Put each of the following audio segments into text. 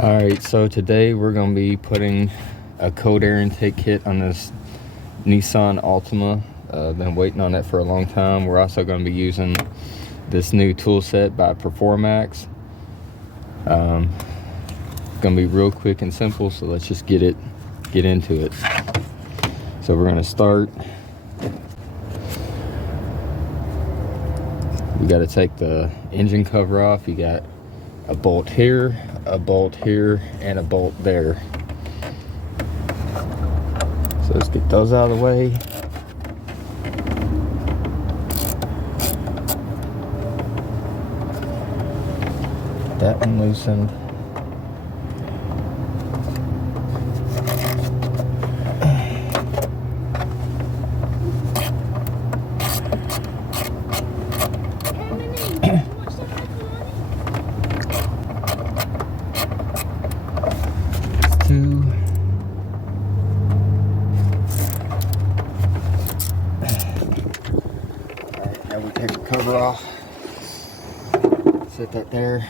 Alright, so today we're going to be putting a cold air intake kit on this Nissan Altima. Been waiting on it for a long time. We're also going to be using this new tool set by Performax. Going to be real quick and simple, so let's just get into it. So we're going to start. We got to take the engine cover off. You got a bolt here, and a bolt there. So let's get those out of the way. That one loosened. Two. Alright, now we take the cover off. Set that there.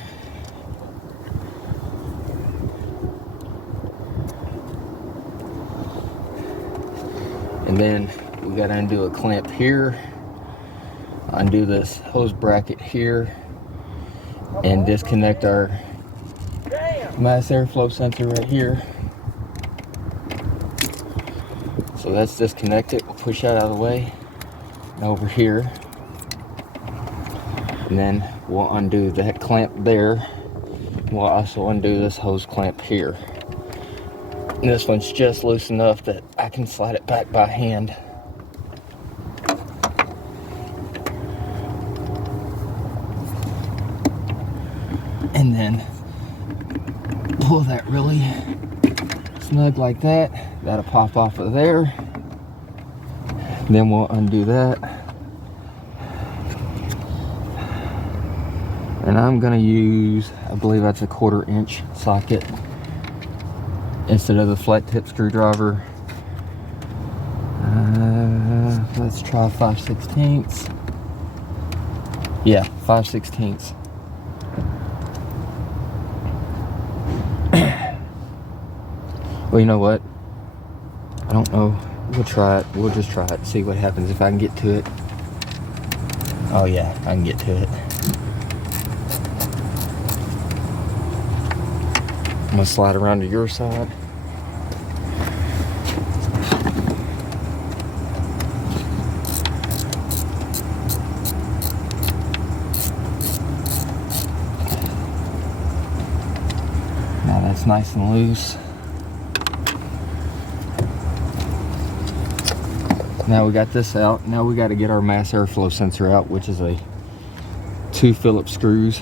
And then we gotta undo a clamp here, undo this hose bracket here, and disconnect our mass airflow sensor right here. So that's disconnected. We'll push that out of the way and over here, and then we'll undo that clamp there. We'll also undo this hose clamp here. And this one's just loose enough that I can slide it back by hand. And then pull that really snug like that. That'll pop off of there. Then we'll undo that. And I'm gonna use, I believe that's a 1/4 inch socket instead of the flat tip screwdriver. Let's try 5/16. Yeah, 5/16. Well, you know what? I don't know. We'll try it. We'll just try it. See what happens if I can get to it. Oh yeah, I can get to it. I'm gonna slide around to your side. Now that's nice and loose. Now we got this out. Now we got to get our mass airflow sensor out, which is a 2 Phillips screws.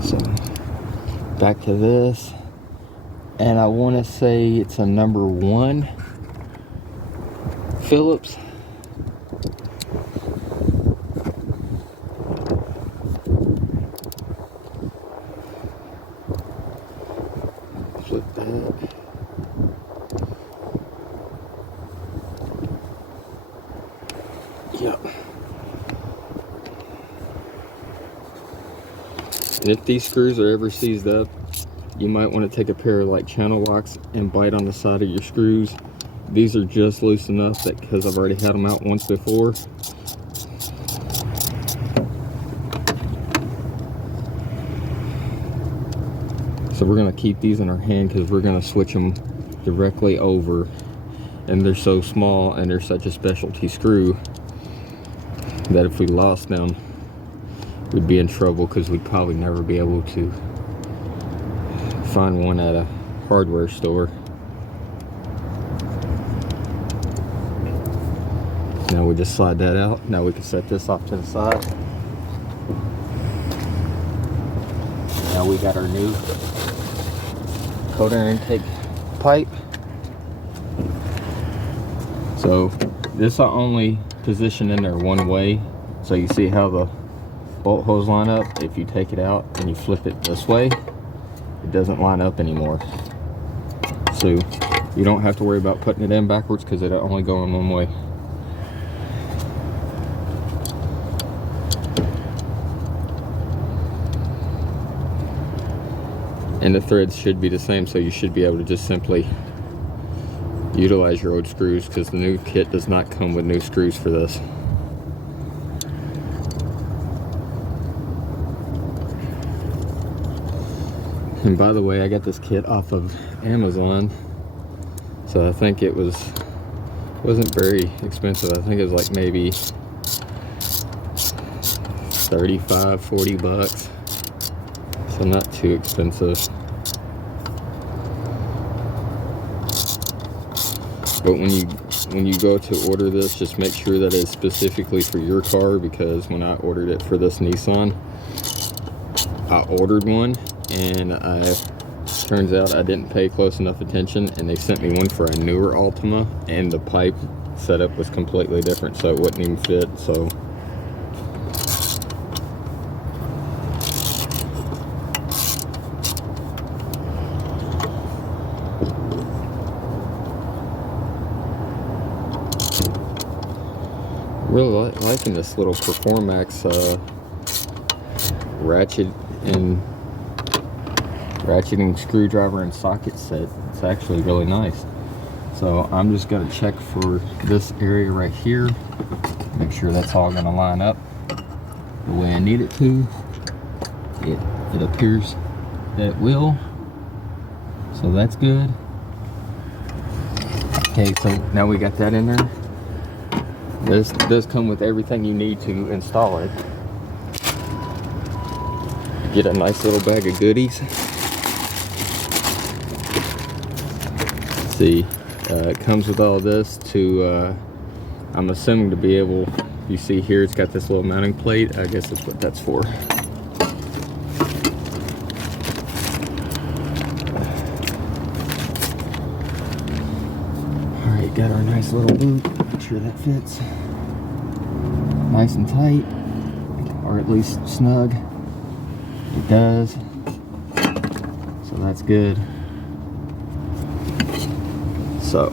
So back to this, and I want to say it's a number 1 Phillips. Flip that. Yep. And if these screws are ever seized up, you might want to take a pair of like channel locks and bite on the side of your screws. These are just loose enough that because I've already had them out once before. So we're going to keep these in our hand because we're going to switch them directly over. And they're so small and they're such a specialty screw that if we lost them, we'd be in trouble because we'd probably never be able to find one at a hardware store. Now we just slide that out. Now we can set this off to the side. Now we got our new cold air intake pipe. So this will only position in there one way. So you see how the bolt holes line up? If you take it out and you flip it this way, it doesn't line up anymore. So you don't have to worry about putting it in backwards because it'll only go in one way. And the threads should be the same, so you should be able to just simply utilize your old screws, because the new kit does not come with new screws for this. And by the way, I got this kit off of Amazon, so I think it wasn't very expensive. I think it was like maybe 35-40 bucks, so not too expensive. But when you go to order this, just make sure that it's specifically for your car, because when I ordered it for this Nissan, I ordered one and turns out I didn't pay close enough attention, and they sent me one for a newer Altima, and the pipe setup was completely different, so it wouldn't even fit. So really liking this little Performax ratcheting screwdriver and socket set. It's actually really nice. So I'm just going to check for this area right here, make sure that's all going to line up the way I need it to. It appears that it will, so that's good. Okay, so now we got that in there. This does come with everything you need to install it. You get a nice little bag of goodies. Let's see, it comes with all this to, I'm assuming to be able, you see here it's got this little mounting plate. I guess that's what that's for. Alright, got our nice little boot. Make sure that fits nice and tight, or at least snug. It does, so that's good. So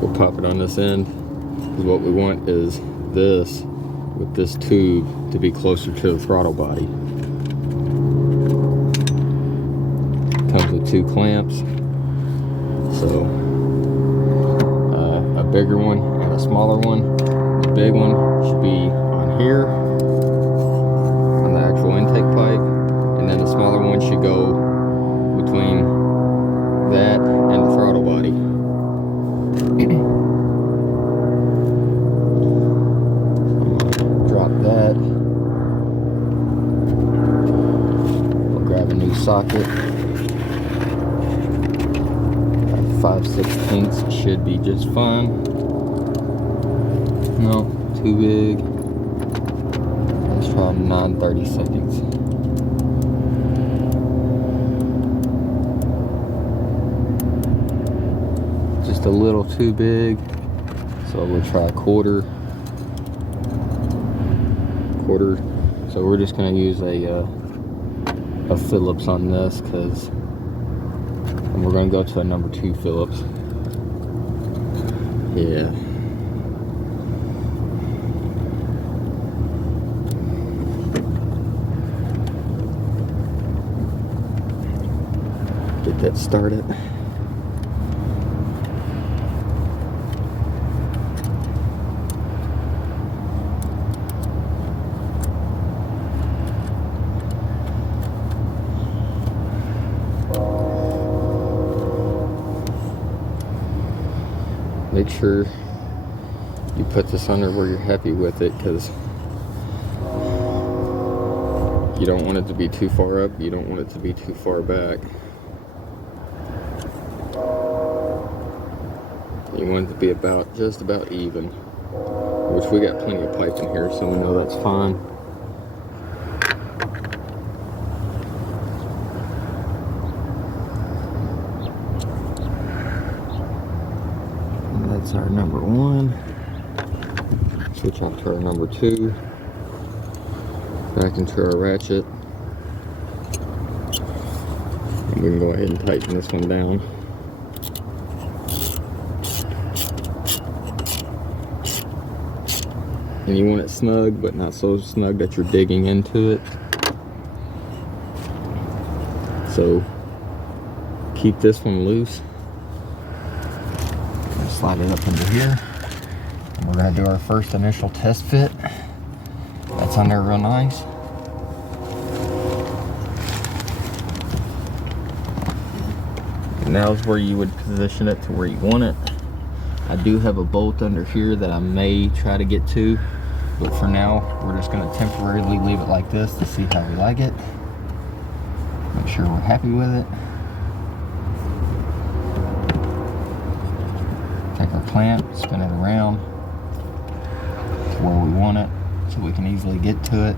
we'll pop it on this end, because what we want is this with this tube to be closer to the throttle body. Comes with 2 clamps, so a bigger one and a smaller one. The big one should be on here on the actual intake pipe, and then the smaller one should go between that and the throttle body. Drop that. We'll grab a new socket. 5/16 should be just fine. No, too big. Let's try 9/32. Just a little too big, so we'll try quarter. So we're just going to use a Phillips on this, because we're going to go to a number 2 Phillips. Yeah. Get that started. Make sure you put this under where you're happy with it, because you don't want it to be too far up, you don't want it to be too far back. You want it to be just about even, which we got plenty of pipe in here, so we know that's fine. That's our number 1. Switch off to our number 2. Back into our ratchet. And we can go ahead and tighten this one down. And you want it snug, but not so snug that you're digging into it. So keep this one loose. Slide it up into here. And we're gonna do our first initial test fit. That's on there real nice. And now is where you would position it to where you want it. I do have a bolt under here that I may try to get to, but for now, we're just gonna temporarily leave it like this to see how we like it. Make sure we're happy with it. Take our clamp, spin it around to where we want it so we can easily get to it.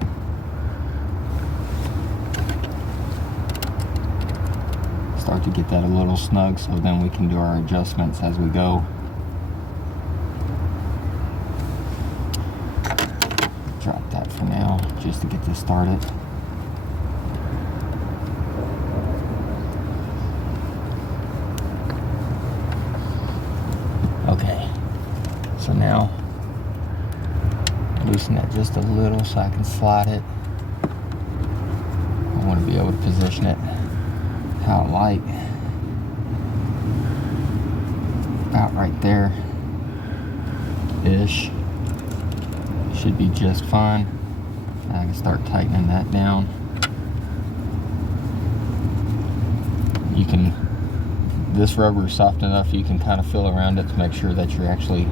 Start to get that a little snug so then we can do our adjustments as we go. Drop that for now just to get this started. Okay, so now loosen that just a little so I can slide it. I want to be able to position it how I like. About right there ish. Should be just fine. I can start tightening that down. You can, this rubber is soft enough you can kind of feel around it to make sure that you're actually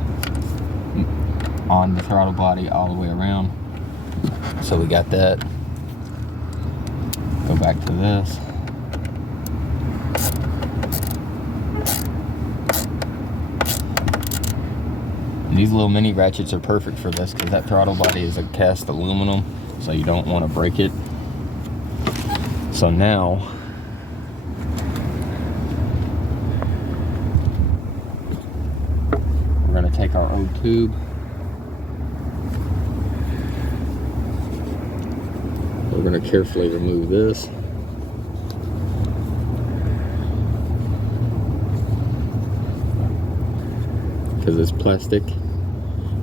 on the throttle body all the way around. So we got that. Go back to this. And these little mini ratchets are perfect for this because that throttle body is a cast aluminum, so you don't want to break it. So now we're going to take our old tube. We're going to carefully remove this. Because it's plastic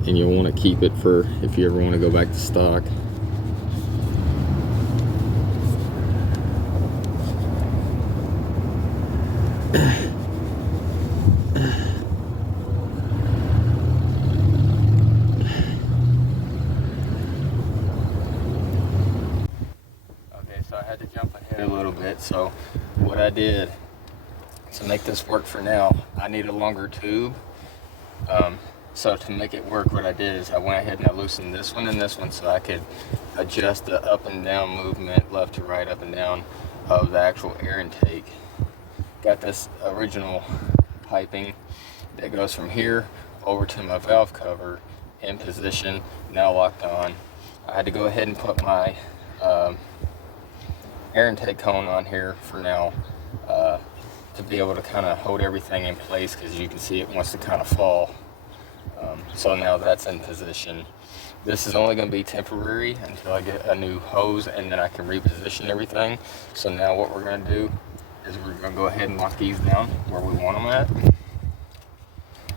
and you'll want to keep it for if you ever want to go back to stock. So I had to jump ahead a little bit. So what I did to make this work for now, I need a longer tube. So to make it work, what I did is I went ahead and I loosened this one and this one so I could adjust the up and down movement, left to right, up and down of the actual air intake. Got this original piping that goes from here over to my valve cover in position, now locked on. I had to go ahead and put my air intake cone on here for now to be able to kind of hold everything in place, because you can see it wants to kind of fall. So now that's in position. This is only going to be temporary until I get a new hose and then I can reposition everything. So now what we're going to do is we're going to go ahead and lock these down where we want them at.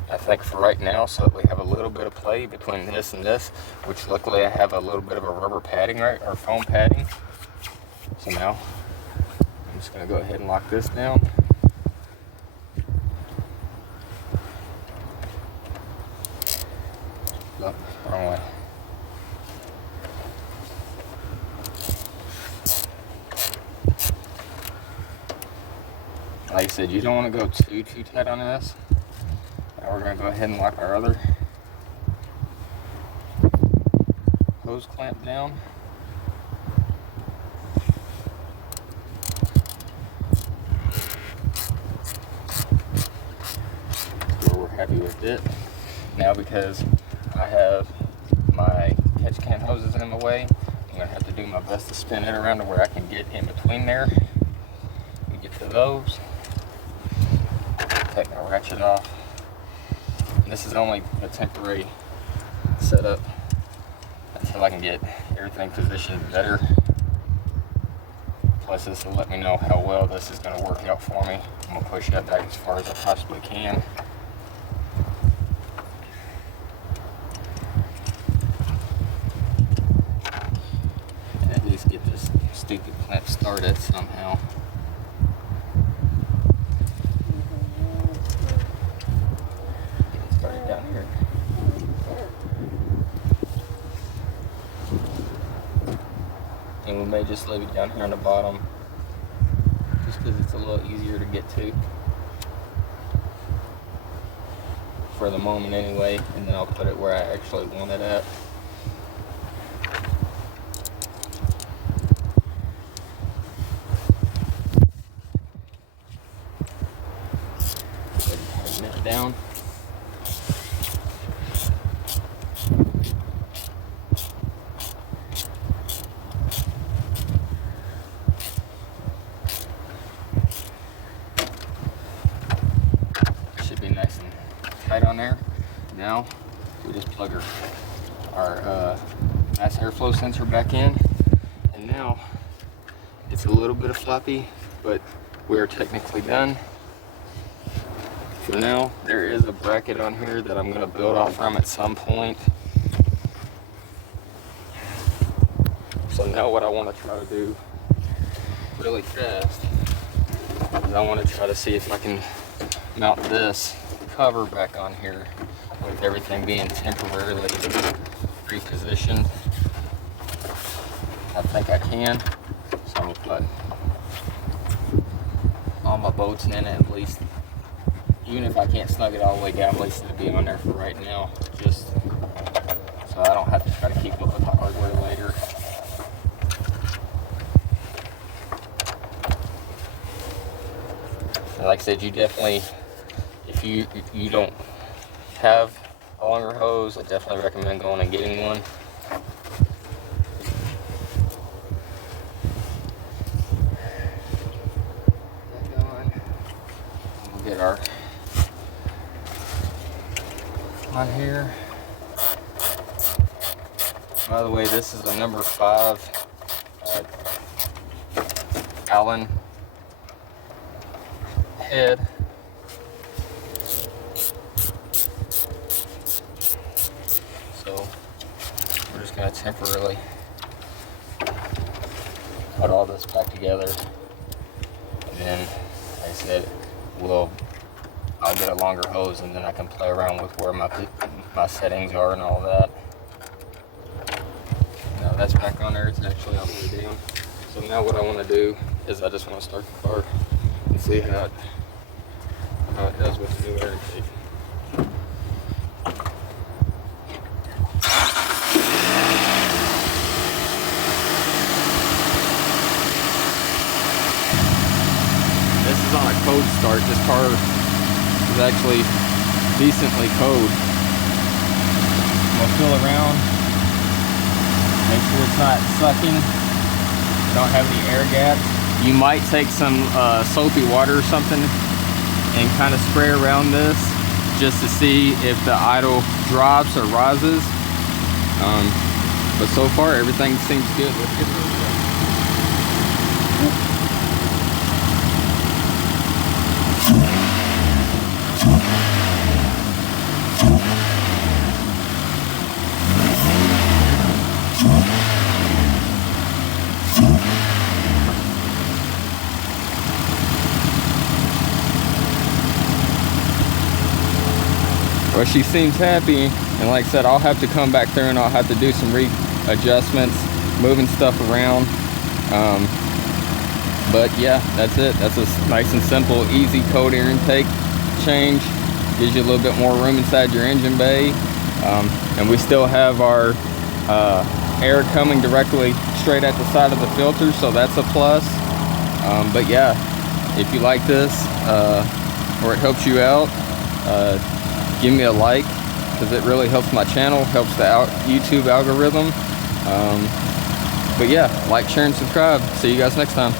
I think for right now, so that we have a little bit of play between this and this, which luckily I have a little bit of a rubber padding, right, or foam padding. So now I'm just going to go ahead and lock this down. No, wrong way. Like I said, you don't want to go too tight on this. Now we're going to go ahead and lock our other hose clamp down. Where we're happy with it. Now, because I have my catch can hoses in the way, I'm going to have to do my best to spin it around to where I can get in between there and get to those. Take my ratchet off. And this is only a temporary setup until I can get everything positioned better. Plus, this will let me know how well this is going to work out for me. I'm going to push that back as far as I possibly can. stupid clamp started somehow. Get it started down here. And we may just leave it down here on the bottom, just because it's a little easier to get to. For the moment anyway, and then I'll put it where I actually want it at. Tighten it down. Should be nice and tight on there. Now we just plug our mass airflow sensor back in, and now it's a little bit of floppy, but we are technically done. For now, there is a bracket on here that I'm going to build off from at some point. So now what I want to try to do really fast is I want to try to see if I can mount this cover back on here with everything being temporarily repositioned. I think I can, so I'm gonna put all my bolts in it at least. Even if I can't snug it all the way down, at least it'll be on there for right now, just so I don't have to try to keep up with the hardware later. Like I said, you definitely, if you don't have a longer hose, I definitely recommend going and getting one. We'll get our on here. By the way, this is a number 5 Allen head. So we're just going to temporarily put all this back together, and then, like I said, I'll get a longer hose, and then I can play around with where my settings are and all that. Now that's back on there, it's actually all the way down. So now what I want to do is I just want to start the car and see how it does with the new air intake. This is on a code start. This car is actually decently code. We'll feel around, make sure it's not sucking, don't have any air gaps. You might take some soapy water or something and kind of spray around this just to see if the idle drops or rises. But so far everything seems good. Let's get those. Well, she seems happy, and like I said, I'll have to come back there and I'll have to do some readjustments, moving stuff around. But yeah, that's it. That's a nice and simple, easy code air intake change. Gives you a little bit more room inside your engine bay. And we still have our air coming directly straight at the side of the filter, so that's a plus. But yeah, if you like this or it helps you out, give me a like, because it really helps my channel, helps the YouTube algorithm. But yeah, like, share, and subscribe. See you guys next time.